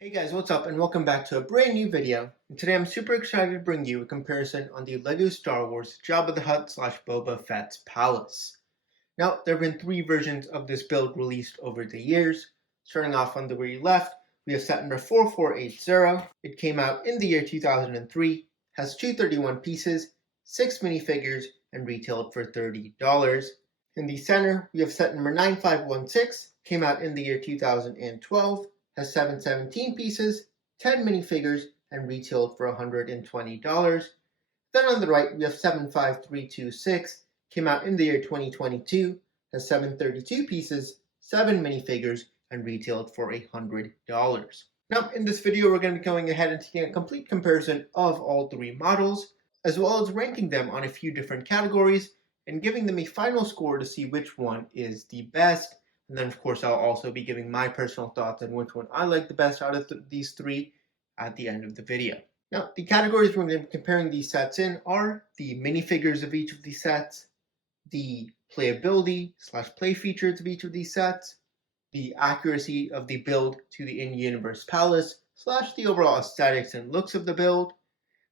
Hey guys, what's up and welcome back to a brand new video. And today I'm super excited to bring you a comparison on the LEGO Star Wars Jabba the Hutt / Boba Fett's Palace. Now, there have been three versions of this build released over the years. Starting off on the very left, we have set number 4480. It came out in the year 2003, has 231 pieces, 6 minifigures, and retailed for $30. In the center, we have set number 9516, came out in the year 2012, has 717 pieces, 10 minifigures, and retailed for $120. Then on the right, we have 75326, came out in the year 2022, has 732 pieces, 7 minifigures, and retailed for $100. Now, in this video, we're going to be going ahead and taking a complete comparison of all three models, as well as ranking them on a few different categories, and giving them a final score to see which one is the best. And then, of course, I'll also be giving my personal thoughts on which one I like the best out of these three at the end of the video. Now, the categories we're going to be comparing these sets in are the minifigures of each of these sets, the playability / play features of each of these sets, the accuracy of the build to the in-universe palace / the overall aesthetics and looks of the build,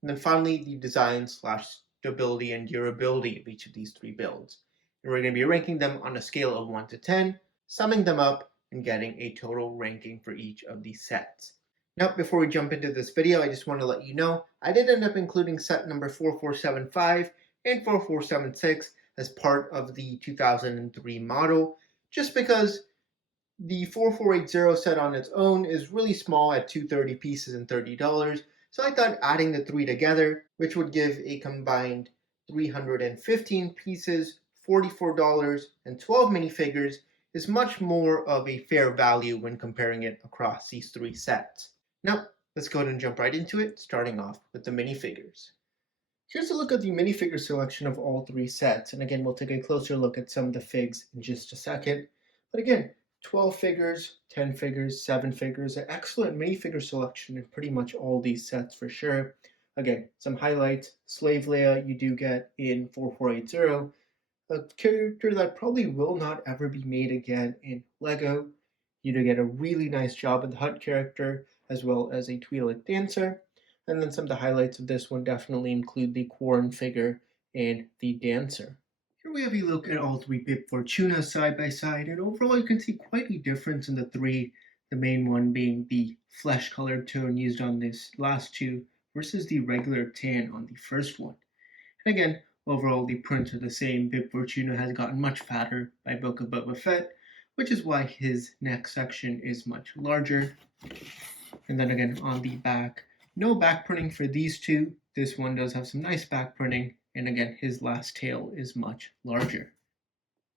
and then finally the design / stability and durability of each of these three builds. And we're going to be ranking them on a scale of 1 to 10, summing them up and getting a total ranking for each of these sets. Now, before we jump into this video, I just want to let you know I did end up including set number 4475 and 4476 as part of the 2003 model, just because the 4480 set on its own is really small at 230 pieces and $30, so I thought adding the three together, which would give a combined 315 pieces, $44, and 12 minifigures, is much more of a fair value when comparing it across these three sets. Now, let's go ahead and jump right into it, starting off with the minifigures. Here's a look at the minifigure selection of all three sets, and again, we'll take a closer look at some of the figs in just a second. But again, 12 figures, 10 figures, 7 figures, an excellent minifigure selection in pretty much all these sets for sure. Again, some highlights: Slave Leia you do get in 4480, a character that probably will not ever be made again in LEGO. You do get a really nice Jabba the Hutt character, as well as a Twi'lek dancer. And then some of the highlights of this one definitely include the Quarren figure and the dancer. Here we have a look at all three Bib Fortuna side by side, and overall you can see quite a difference in the three, the main one being the flesh-colored tone used on this last two versus the regular tan on the first one. And again, overall the prints are the same. Bib Fortuna has gotten much fatter by Book of Boba Fett, which is why his neck section is much larger. And then again, on the back, no back printing for these two. This one does have some nice back printing, and again, his last tail is much larger.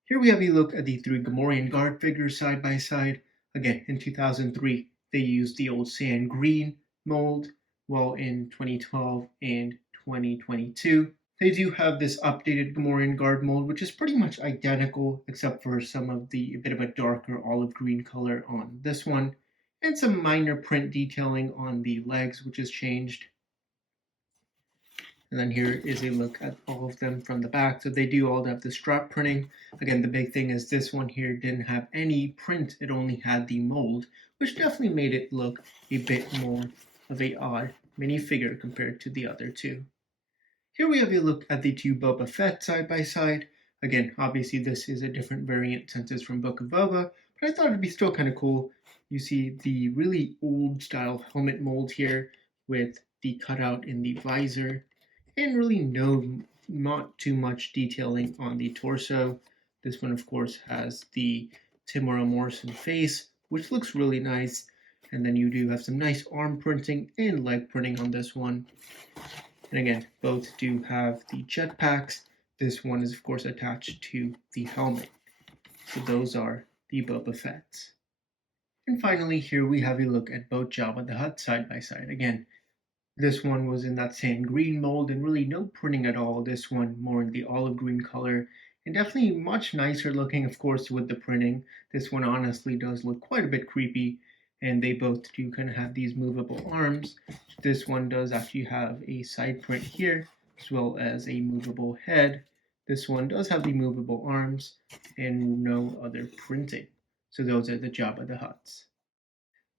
Here we have a look at the three Gamorrean guard figures side by side. Again, in 2003, they used the old sand green mold, while in 2012 and 2022, they do have this updated Gamorrean guard mold, which is pretty much identical, except for some of the a bit of a darker olive green color on this one, and some minor print detailing on the legs, which has changed. And then here is a look at all of them from the back. So they do all have the strap printing. Again, the big thing is this one here didn't have any print. It only had the mold, which definitely made it look a bit more of a odd minifigure compared to the other two. Here we have a look at the two Boba Fett side by side. Again, obviously this is a different variant since it's from Book of Boba, but I thought it'd be still kind of cool. You see the really old style helmet mold here with the cutout in the visor, and really not too much detailing on the torso. This one, of course, has the Temuera Morrison face, which looks really nice. And then you do have some nice arm printing and leg printing on this one. And again, both do have the jetpacks. This one is, of course, attached to the helmet. So those are the Boba Fett's. And finally, here we have a look at both Jabba the Hutt side by side. Again, this one was in that sand green mold and really no printing at all. This one more in the olive green color, and definitely much nicer looking, of course, with the printing. This one honestly does look quite a bit creepy, and they both do kind of have these movable arms. This one does actually have a side print here, as well as a movable head. This one does have the movable arms and no other printing. So those are the Jabba the Hutts.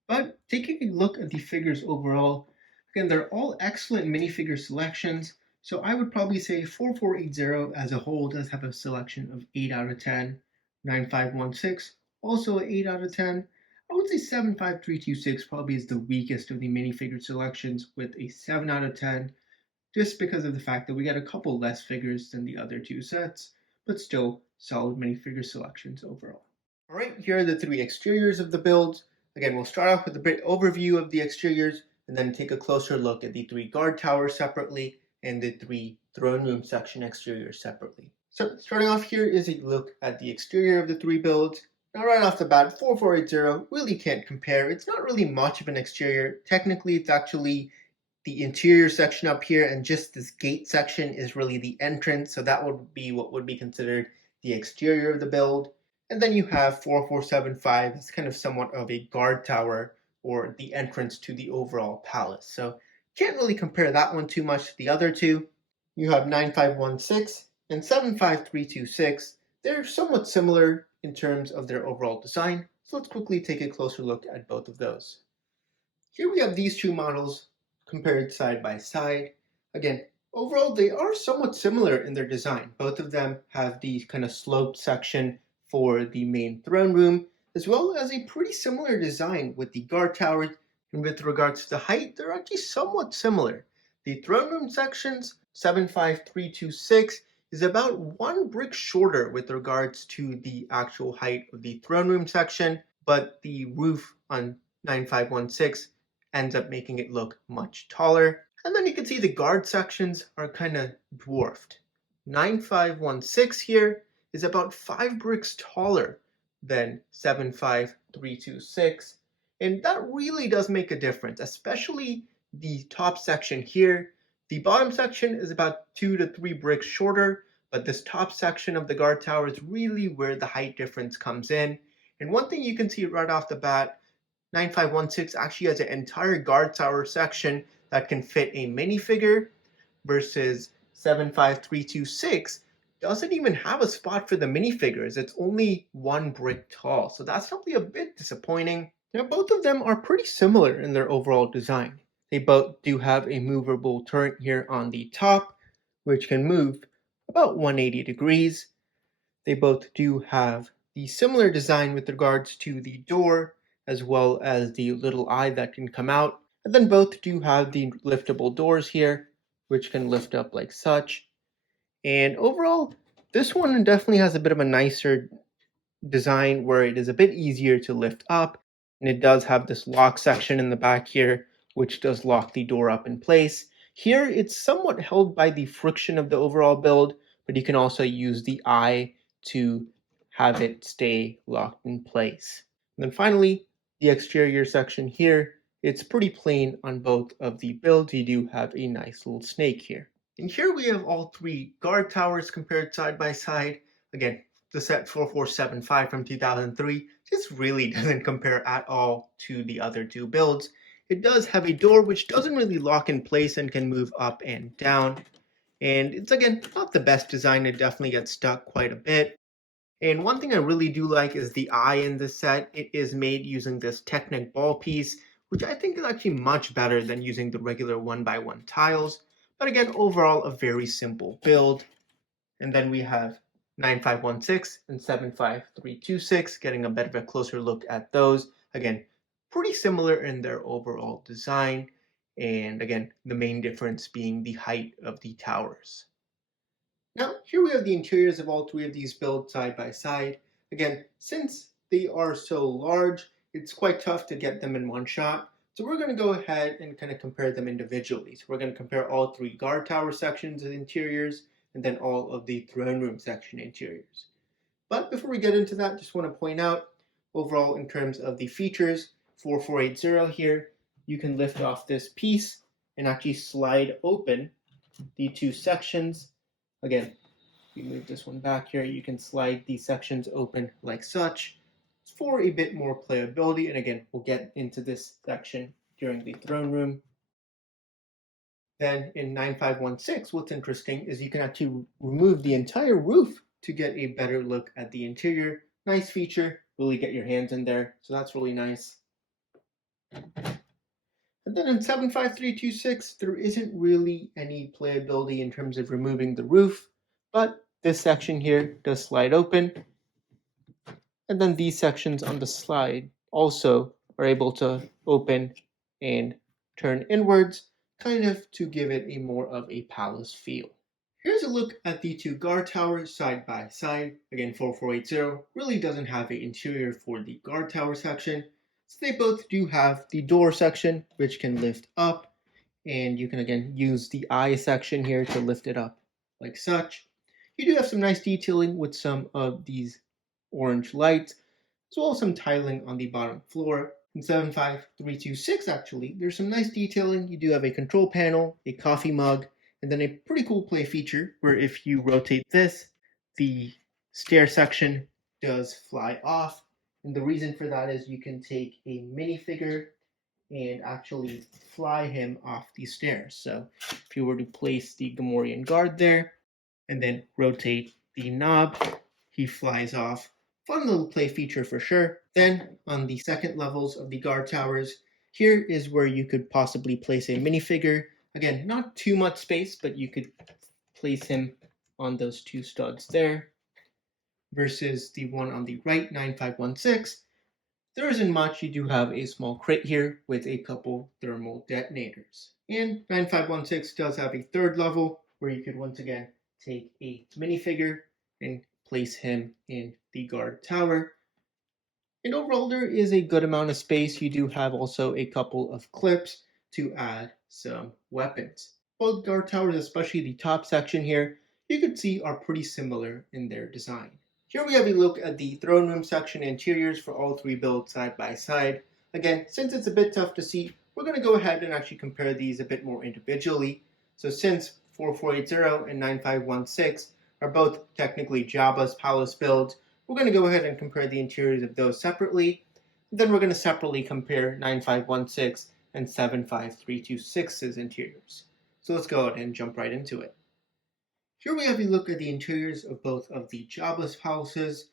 But taking a look at the figures overall, again, they're all excellent minifigure selections. So I would probably say 4480 as a whole does have a selection of 8 out of 10. 9516, also an 8 out of 10. I would say 75326 probably is the weakest of the minifigure selections with a 7 out of 10, just because of the fact that we got a couple less figures than the other two sets, but still solid minifigure selections overall. Alright, here are the three exteriors of the builds. Again, we'll start off with a bit overview of the exteriors and then take a closer look at the three guard towers separately and the three throne room section exteriors separately. So starting off here is a look at the exterior of the three builds. Now right off the bat, 4480 really can't compare. It's not really much of an exterior. Technically, it's actually the interior section up here, and just this gate section is really the entrance, so that would be what would be considered the exterior of the build. And then you have 4475 as kind of somewhat of a guard tower or the entrance to the overall palace. So can't really compare that one too much to the other two. You have 9516 and 75326. They're somewhat similar in terms of their overall design, so let's quickly take a closer look at both of those. Here we have these two models compared side by side. Again, overall they are somewhat similar in their design. Both of them have the kind of sloped section for the main throne room, as well as a pretty similar design with the guard towers. And with regards to the height, they're actually somewhat similar. The throne room sections, 75326, is about one brick shorter with regards to the actual height of the throne room section, but the roof on 9516 ends up making it look much taller. And then you can see the guard sections are kind of dwarfed. 9516 here is about 5 bricks taller than 75326. And that really does make a difference, especially the top section here. The bottom section is about 2 to 3 bricks shorter, but this top section of the guard tower is really where the height difference comes in. And one thing you can see right off the bat, 9516 actually has an entire guard tower section that can fit a minifigure, versus 75326 doesn't even have a spot for the minifigures. It's only 1 brick tall, so that's probably a bit disappointing. Now both of them are pretty similar in their overall design. They both do have a movable turret here on the top, which can move about 180 degrees. They both do have the similar design with regards to the door, as well as the little eye that can come out. And then both do have the liftable doors here, which can lift up like such. And overall, this one definitely has a bit of a nicer design where it is a bit easier to lift up. And it does have this lock section in the back here, which does lock the door up in place. Here, it's somewhat held by the friction of the overall build, but you can also use the eye to have it stay locked in place. And then finally, the exterior section here, it's pretty plain on both of the builds. You do have a nice little snake here. And here we have all three guard towers compared side by side. Again, the set 4475 from 2003 just really doesn't compare at all to the other two builds. It does have a door which doesn't really lock in place and can move up and down. And it's, again, not the best design. It definitely gets stuck quite a bit. And one thing I really do like is the eye in this set. It is made using this Technic ball piece, which I think is actually much better than using the regular 1x1 tiles. But again, overall, a very simple build. And then we have 9516 and 75326, getting a bit of a closer look at those. Again, pretty similar in their overall design. And again, the main difference being the height of the towers. Now, here we have the interiors of all three of these builds side by side. Again, since they are so large, it's quite tough to get them in one shot. So we're going to go ahead and kind of compare them individually. So we're going to compare all three guard tower sections of interiors, and then all of the throne room section interiors. But before we get into that, just want to point out, overall in terms of the features, 4480 here, you can lift off this piece and actually slide open the two sections. Again, if you move this one back here, you can slide these sections open like such for a bit more playability. And again, we'll get into this section during the throne room. Then in 9516, what's interesting is you can actually remove the entire roof to get a better look at the interior. Nice feature, really get your hands in there, so that's really nice. And then in 75326, there isn't really any playability in terms of removing the roof, but this section here does slide open, and then these sections on the slide also are able to open and turn inwards, kind of to give it a more of a palace feel. Here's a look at the two guard towers side by side. Again, 4480 really doesn't have an interior for the guard tower section, so they both do have the door section, which can lift up, and you can again use the eye section here to lift it up like such. You do have some nice detailing with some of these orange lights, as well as some tiling on the bottom floor. In 75326 actually, there's some nice detailing. You do have a control panel, a coffee mug, and then a pretty cool play feature where if you rotate this, the stair section does fly off. And the reason for that is you can take a minifigure and actually fly him off these stairs. So if you were to place the Gamorrean guard there and then rotate the knob, he flies off. Fun little play feature for sure. Then on the second levels of the guard towers, here is where you could possibly place a minifigure. Again, not too much space, but you could place him on those two studs there. Versus the one on the right, 9516. There isn't much. You do have a small crate here with a couple thermal detonators. And 9516 does have a third level where you could once again take a minifigure and place him in the guard tower. And overall, there is a good amount of space. You do have also a couple of clips to add some weapons. Both guard towers, especially the top section here, you can see are pretty similar in their design. Here we have a look at the throne room section interiors for all three builds side by side. Again, since it's a bit tough to see, we're going to go ahead and actually compare these a bit more individually. So since 4480 and 9516 are both technically Jabba's palace builds, we're going to go ahead and compare the interiors of those separately. Then we're going to separately compare 9516 and 75326's interiors. So let's go ahead and jump right into it. Here we have a look at the interiors of both of the Jabba's palaces.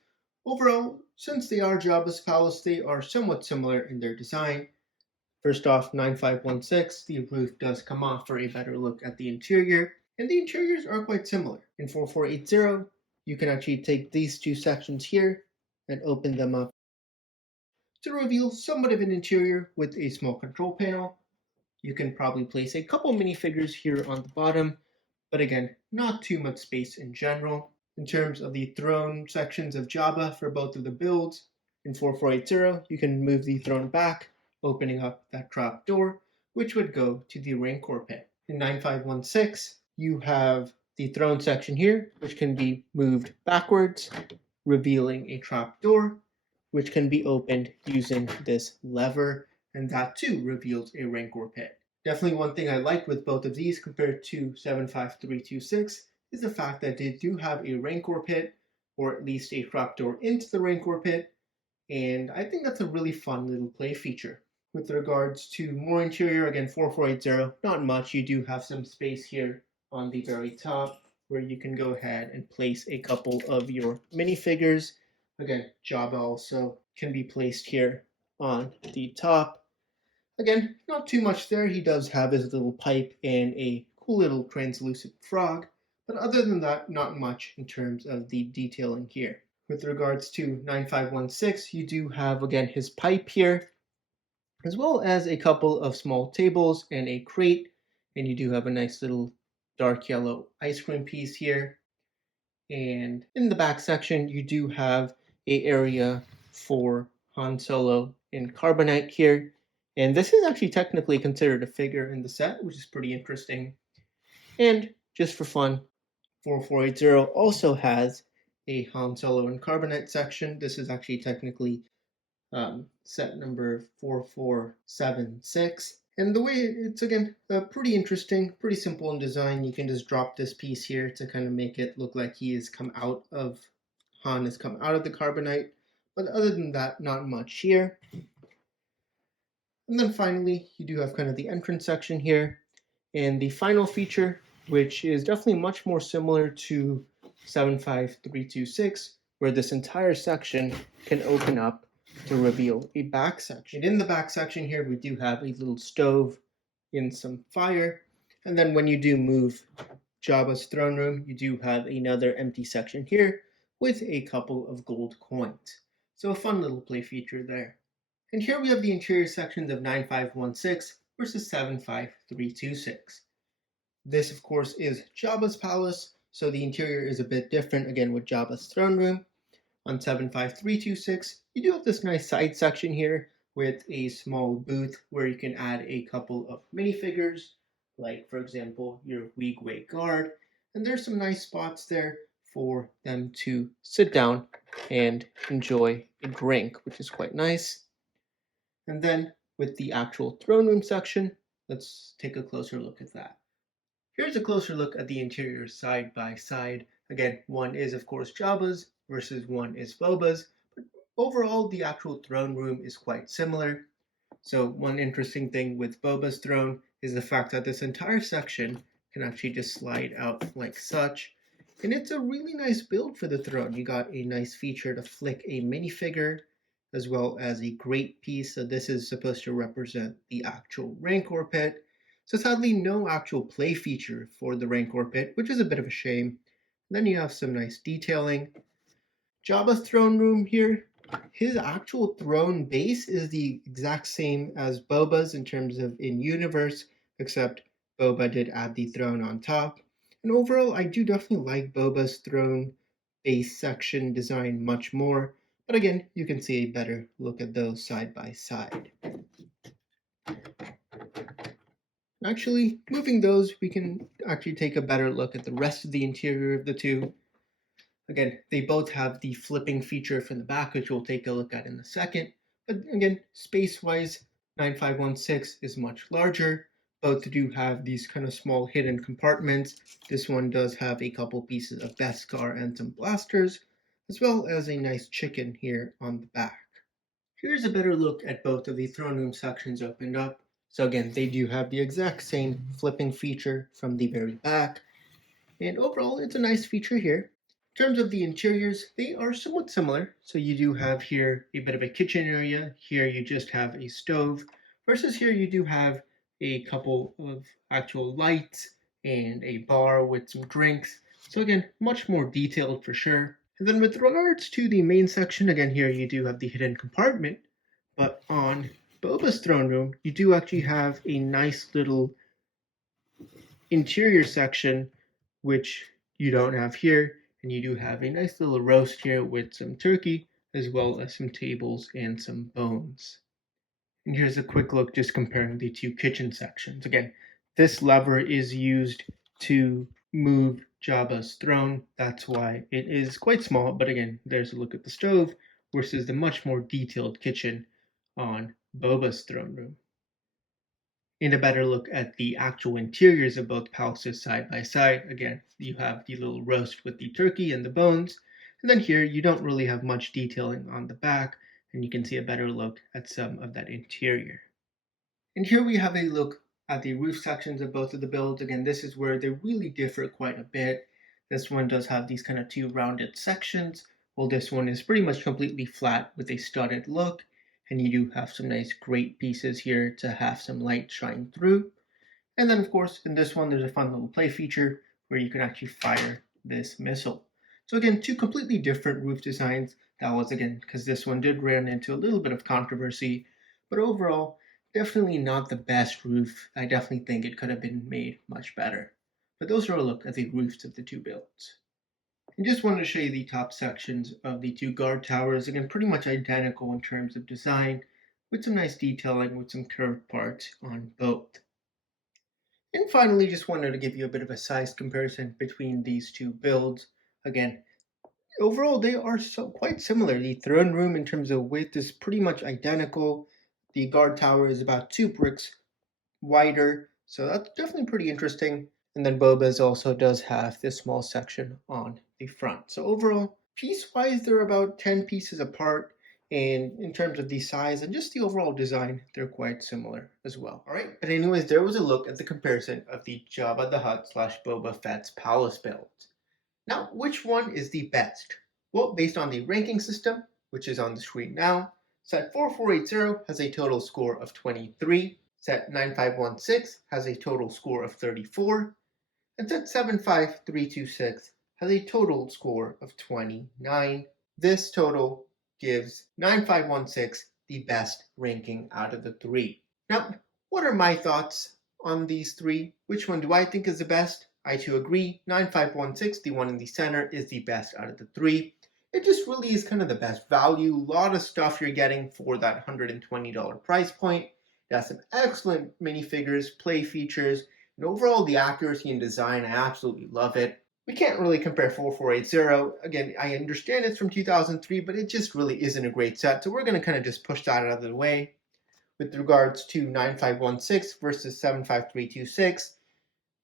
Overall, since they are Jabba's palace, they are somewhat similar in their design. First off, 9516, the roof does come off for a better look at the interior, and the interiors are quite similar. In 4480, you can actually take these two sections here and open them up to reveal somewhat of an interior with a small control panel. You can probably place a couple minifigures here on the bottom, but again, not too much space in general. In terms of the throne sections of Jabba for both of the builds, in 4480, you can move the throne back, opening up that trap door, which would go to the Rancor pit. In 9516, you have the throne section here, which can be moved backwards, revealing a trap door, which can be opened using this lever, and that too reveals a Rancor pit. Definitely one thing I like with both of these compared to 75326 is the fact that they do have a Rancor pit, or at least a trapdoor into the Rancor pit, and I think that's a really fun little play feature. With regards to more interior, again 4480, not much. You do have some space here on the very top where you can go ahead and place a couple of your minifigures. Again, Jabba also can be placed here on the top. Again, not too much there. He does have his little pipe and a cool little translucent frog, but other than that, not much in terms of the detailing here. With regards to 9516, you do have, again, his pipe here, as well as a couple of small tables and a crate, and you do have a nice little dark yellow ice cream piece here. And in the back section, you do have a area for Han Solo in carbonite here. And this is actually technically considered a figure in the set, which is pretty interesting. And just for fun, 4480 also has a Han Solo in carbonite section. This is actually technically set number 4476. And the way it's, again, pretty interesting, pretty simple in design. You can just drop this piece here to kind of make it look like Han has come out of the carbonite. But other than that, not much here. And then finally, you do have kind of the entrance section here. And the final feature, which is definitely much more similar to 75326, where this entire section can open up to reveal a back section. And in the back section here, we do have a little stove and some fire. And then when you do move Jabba's throne room, you do have another empty section here with a couple of gold coins. So a fun little play feature there. And here we have the interior sections of 9516 versus 75326. This, of course, is Jabba's palace, so the interior is a bit different, again, with Jabba's throne room. On 75326, you do have this nice side section here with a small booth where you can add a couple of minifigures, like, for example, your Weegway guard. And there's some nice spots there for them to sit down and enjoy a drink, which is quite nice. And then with the actual throne room section, let's take a closer look at that. Here's a closer look at the interior side by side. Again, one is of course Jabba's versus one is Boba's, but overall the actual throne room is quite similar. So one interesting thing with Boba's throne is the fact that this entire section can actually just slide out like such. And it's a really nice build for the throne. You got a nice feature to flick a minifigure, as well as a great piece. So this is supposed to represent the actual Rancor pit. So sadly, no actual play feature for the Rancor pit, which is a bit of a shame. And then you have some nice detailing. Jabba's throne room here, his actual throne base is the exact same as Boba's in terms of in-universe, except Boba did add the throne on top. And overall, I do definitely like Boba's throne base section design much more. But again, you can see a better look at those side by side. Actually, moving those, we can actually take a better look at the rest of the interior of the two. Again, they both have the flipping feature from the back, which we'll take a look at in a second. But again, space-wise, 9516 is much larger. Both do have these kind of small hidden compartments. This one does have a couple pieces of Beskar and some blasters, as well as a nice chicken here on the back. Here's a better look at both of the throne room sections opened up. So again, they do have the exact same flipping feature from the very back. And overall, it's a nice feature here. In terms of the interiors, they are somewhat similar. So you do have here a bit of a kitchen area. Here you just have a stove. Versus here you do have a couple of actual lights and a bar with some drinks. So again, much more detailed for sure. And then with regards to the main section, again here you do have the hidden compartment. But on Boba's throne room, you do actually have a nice little interior section, which you don't have here. And you do have a nice little roast here with some turkey, as well as some tables and some bones. And here's a quick look just comparing the two kitchen sections. Again, this lever is used to move Jabba's throne. That's why it is quite small. But again, there's a look at the stove versus the much more detailed kitchen on Boba's throne room. And a better look at the actual interiors of both palaces side by side. Again, you have the little roast with the turkey and the bones. And then here, you don't really have much detailing on the back, and you can see a better look at some of that interior. And here we have a look at the roof sections of both of the builds. Again, this is where they really differ quite a bit. This one does have these kind of two rounded sections, while this one is pretty much completely flat with a studded look. And you do have some nice great pieces here to have some light shine through. And then of course in this one there's a fun little play feature where you can actually fire this missile. So again, two completely different roof designs. That was again because this one did run into a little bit of controversy, but overall definitely not the best roof. I definitely think it could have been made much better. But those are a look at the roofs of the two builds. I just wanted to show you the top sections of the two guard towers. Again, pretty much identical in terms of design, with some nice detailing with some curved parts on both. And finally, just wanted to give you a bit of a size comparison between these two builds. Again, overall, they are quite similar. The throne room in terms of width is pretty much identical. The guard tower is about 2 bricks wider, so that's definitely pretty interesting. And then Boba's also does have this small section on the front. So overall, piece-wise, they're about 10 pieces apart. And in terms of the size and just the overall design, they're quite similar as well. All right, but anyways, there was a look at the comparison of the Jabba the Hutt / Boba Fett's palace builds. Now, which one is the best? Well, based on the ranking system, which is on the screen now, Set 4480 has a total score of 23. Set 9516 has a total score of 34. And set 75326 has a total score of 29. This total gives 9516 the best ranking out of the three. Now, what are my thoughts on these three? Which one do I think is the best? I too agree. 9516, the one in the center, is the best out of the three. It just really is kind of the best value. A lot of stuff you're getting for that $120 price point. It has some excellent minifigures, play features, and overall the accuracy and design, I absolutely love it. We can't really compare 4480. Again, I understand it's from 2003, but it just really isn't a great set, so we're going to kind of just push that out of the way. With regards to 9516 versus 75326,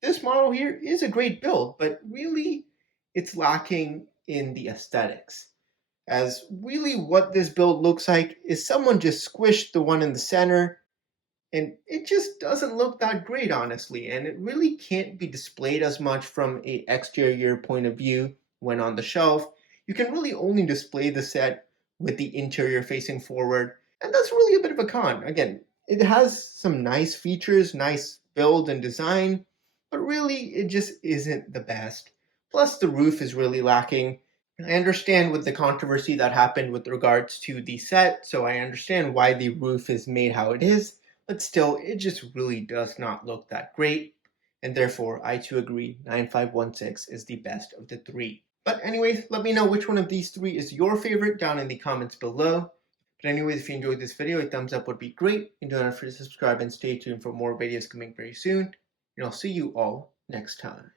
this model here is a great build, but really it's lacking in the aesthetics. As really what this build looks like is someone just squished the one in the center, and it just doesn't look that great, honestly, and it really can't be displayed as much from an exterior point of view when on the shelf. You can really only display the set with the interior facing forward, and that's really a bit of a con. Again, it has some nice features, nice build and design, but really it just isn't the best. Plus the roof is really lacking. I understand with the controversy that happened with regards to the set, so I understand why the roof is made how it is, but still, it just really does not look that great, and therefore I too agree 9516 is the best of the three. But anyways, let me know which one of these three is your favorite down in the comments below. But anyways, if you enjoyed this video, a thumbs up would be great, and don't forget to subscribe and stay tuned for more videos coming very soon, and I'll see you all next time.